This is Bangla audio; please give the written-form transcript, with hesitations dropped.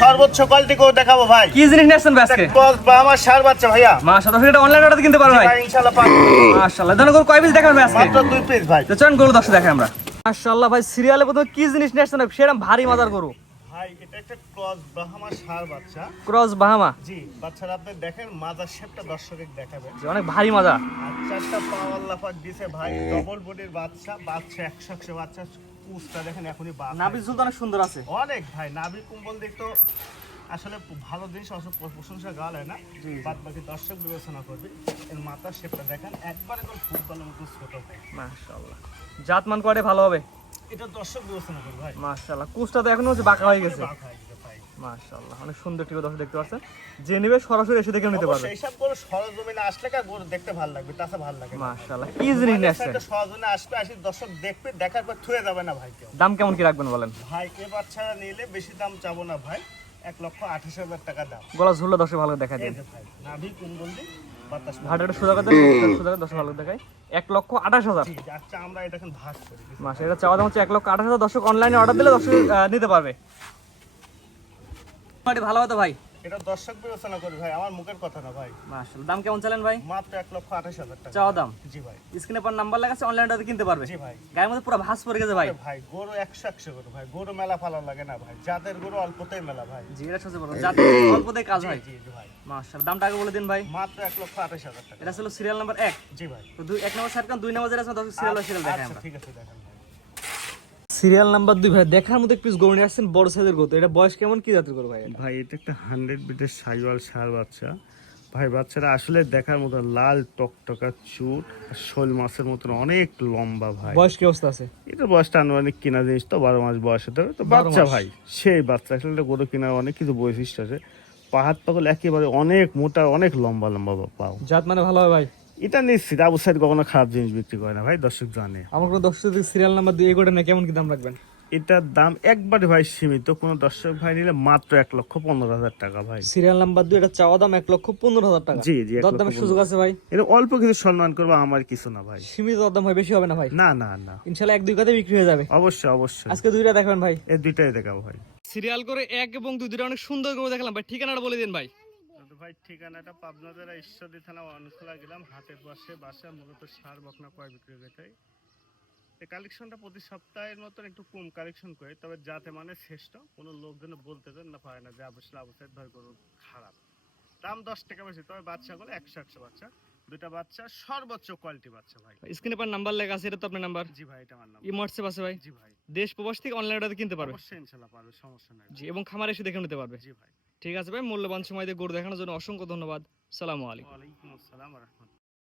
সর্বোচ্চ কোয়ালিটি করে দেখাবো ভাই। কি জিনিস নিয়েছেন ভাই আজকে? ক্রস ব্রাহ্মা ষাঁড় বাচ্চা ভাইয়া। মাশাআল্লাহ, এটা অনলাইন অর্ডার কিনতে পারবে ভাই? ভাই ইনশাআল্লাহ পারবো। মাশাআল্লাহ, ধরুন গরু কয় পিস দেখাবেন ভাই আজকে? মাত্র 2 পিস ভাই। তো চলেন গরু দর্শক দেখাই আমরা। মাশাআল্লাহ ভাই, সিরিয়ালে প্রথমে কি জিনিস নিয়েছেন সেরকম ভারী মজার গরু? ভাই এটা একটা ক্রস ব্রাহ্মা ষাঁড় বাচ্চা। Cross Bahama. জি, বাচ্চারা আপনি দেখেন মাজার শেপটা দর্শকে দেখাবেন। জি, অনেক ভারী মজা। আর চারটা পাওয়ার লাফার দিছে ভাই, ডবল বডির বাচ্চা, বাচ্চা 100 বাচ্চা। কুসটা দেখেন এখনই বাপ। নাভির ঝুল তো অনেক সুন্দর আছে। অনেক ভাই, নাভি কুম্বল দেখতো আসলে ভালো জিনিস, অসব প্রশংসা গাল হয় না। বাদ বাকি দর্শক বিবেচনা করবে। এর মাথার শেপটা দেখেন একবারে কোন ফুটবলের মতো ছোট ভাই। মাশাআল্লাহ, জাতমান করে ভালো হবে। এটা দর্শক বিবেচনা করবে ভাই। মাশাআল্লাহ, কুচটা তো এখনো হচ্ছে বাঁকা হয়ে গেছে। বাঁক হয়ে গেছে ভাই। মাশাআল্লাহ, অনেক সুন্দর টিকে দর্শক দেখতে পাচ্ছেন। যে নেবে সরাসরি এসে দেখে নিতে পারবে। সেই সব গরু সরজমিনে আসলে কা গরু দেখতে ভালো লাগবে, তাতে ভালো লাগে না। মাশাআল্লাহ, কি জিনিস নিয়েছেন? সরজমিনে আসবে, আসি দর্শক দেখবে, দেখার পর থুয়ে যাবে না ভাই কেউ। দাম কেমন কি রাখবেন বলেন? ভাই এ বাচ্চারা নিলে বেশি দাম চাবো না ভাই, 1,28,000 টাকা দাম। গলা ঝুললে দর্শক ভালো দেখা এই দিন। যে ভাই নাভি কুম্বল দি বাতাস ঘাটটা সোজা করতে সোজা দর্শক ভালো দেখায়। 1,28,000। জি, আচ্ছা আমরা এটা এখন ভাগ করি। মাসে এটা চাওয়া দাম হচ্ছে 1,28,000। দর্শক অনলাইনে অর্ডার দিলে দর্শক নিতে পারবে। ভালো হতো ভাই। এটা দর্শক বিবেচনা করবে ভাই, আমার মুখের কথা না ভাই। মাশাআল্লাহ, দাম কেমন চালেন ভাই? মাত্র 1,28,000 টাকা চাওয়া দাম। জি ভাই। স্ক্রিনে পর নাম্বার লেখা আছে, অনলাইনে অর্ডার কিনতে পারবে। জি ভাই। গায়ের মধ্যে পুরো ভাঁজ পড়ে গেছে ভাই। ভাই গরু 100 গরু ভাই, গরু মেলা ভালো লাগে না ভাই, যাদের গরু অল্পতেই মেলা ভাই। জি, এটা সহজে বলো, যাতে অল্পতেই কাজ হয়। জি জি ভাই। মাশাআল্লাহ, দামটা আগে বলে দিন ভাই। মাত্র 1,28,000 টাকা। এটা ছিল সিরিয়াল নাম্বার 1। জি ভাই। তো 1 নাম্বার সাইড কান 2 নাম্বার যেটা আছে দর্শক সিরিয়াল দেখাই আচ্ছা আমরা। ঠিক আছে, দেখেন ভাই। সিরিয়াল নাম্বার 2 ভাই, দেখার মতো এক পিস গরু নিয়ে আসছেন, বড় সাইজের গরু। এটা বয়স কেমন, কি জাতের গরু ভাই? ভাই এটা একটা 100 বিটের সাইওয়াল ষাঁড় বাচ্চা ভাই। বাচ্চারা আসলে দেখার মতো, লাল টকটকা চুট, শোল মাছের মতন অনেক লম্বা ভাই। বয়স কি অবস্থা আছে? এটা বয়সটা আনুমানিক কিনা জিনিস তো 12 মাস বয়স হতে হবে তো। 12 বাচ্চা মাস। ভাই, সেই বাচ্চা আসলে গরু কেনার অনেক কিছু বৈশিষ্ট্য আছে। পাহাড় পাগল একেবারে অনেক মোটা, অনেক লম্বা লম্বা পাও। জাত মানে ভালো হয় ভাই? এটা নিশ্চিত, আবু সাইড কখনো খারাপ জিনিস বিক্রি করে না ভাই, দর্শক জানে। আমার কোনো দর্শক যদি সিরিয়াল নাম্বার 2 এই গরুটা নেয় কেমন কি দাম রাখবেন? এটার দাম একবারে ভাই সীমিত, কোনো দর্শক ভাই নিলে মাত্র 1,15,000 টাকা ভাই। সিরিয়াল নাম্বার 2 এটা চাওয়া দাম 1,15,000 টাকা। জি জি, দরদামের সুযোগ আছে ভাই? এটা অল্প কিছু সম্মান করবো, আমার কিছু না ভাই। সীমিত দরদাম হয়, বেশি হবে না ভাই? না না না, ইনশাআল্লাহ 1-2 কাতে বিক্রি হয়ে যাবে। অবশ্যই অবশ্যই। আজকে 2টা দেখাবেন ভাই? এই দুইটাই দেখাবো ভাই। সিরিয়াল করে 1 এবং 2 দুটো অনেক সুন্দর করে দেখালাম ভাই। ঠিকানাটা বলে দিন ভাই। ভাই ঠিকানাটা পাবনা জেলা ঈশ্বরদী থানা অনুখোলা গেলাম, হাটের পাশে বাসা। মূলত ষাঁড় বকনা ক্রয় বিক্রি করতে এই কালেকশনটা প্রতি সপ্তাহের মতন একটু কম কালেকশন করে, তবে যাতে মানে শ্রেষ্ঠ কোনো লোকজন বলতে না পারে না যে অবশ্যই ধর গরু খারাপ। দাম 10 টাকা বেশি, তবে বাচ্চাগুলো 100 বাচ্চা, দুইটা বাচ্চা সর্বোচ্চ কোয়ালিটি বাচ্চা ভাই। স্ক্রিনে পর নাম্বার লেখা আছে, এটা তো আপনার নাম্বার? জি ভাই, এটা আমার নাম। এই হোয়াটসঅ্যাপ আছে ভাই? জি ভাই। দেশ প্রবাস থেকে অনলাইন অর্ডার কিনতে পারবে? অবশ্যই ইনশাআল্লাহ পারবে, সমস্যা নাই। জি, এবং খামার এসে দেখে নিতে পারবে? জি ভাই। ঠিক আছে ভাই, মূল্যবান সময় দিয়ে গরু দেখানোর জন্য অসংখ্য ধন্যবাদ। সালামু আলাইকুম। ওয়ালাইকুম আসসালাম ওয়া রাহমাতুল্লাহ।